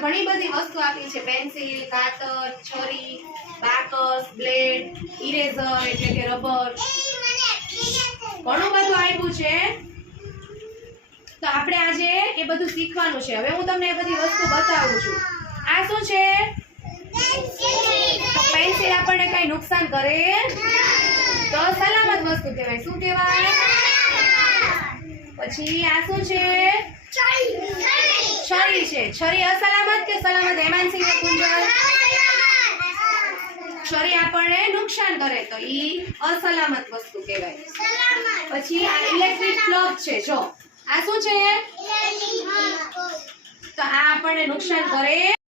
ઘણી બધી વસ્તુ આપી છે. પેન્સિલ, કાતર, છરી, બાકસ, બ્લેડ, ઇરેઝર એટલે કે રબર. ઘણું બધું આપ્યું છે. તો આપણે આજે એ બધું શીખવાનું છે. હવે હું તમને એ બધી વસ્તુ બતાવું છું. આ શું છે? પેન્સિલ આપણને કઈ નુકસાન કરે? તો સલામત વસ્તુ કહેવાય. શું કહેવાય? પછી આ શું છે? છરી અસલામત કે સલામત? હેમાનસિંહ ને કુંજલ છરી આપણને નુકસાન કરે તો ઈ અસલામત વસ્તુ કહેવાય. પછી આ ઇલેક્ટ્રિક પ્લગ છે, જો. આ શું છે? તો આ આપણને નુકસાન કરે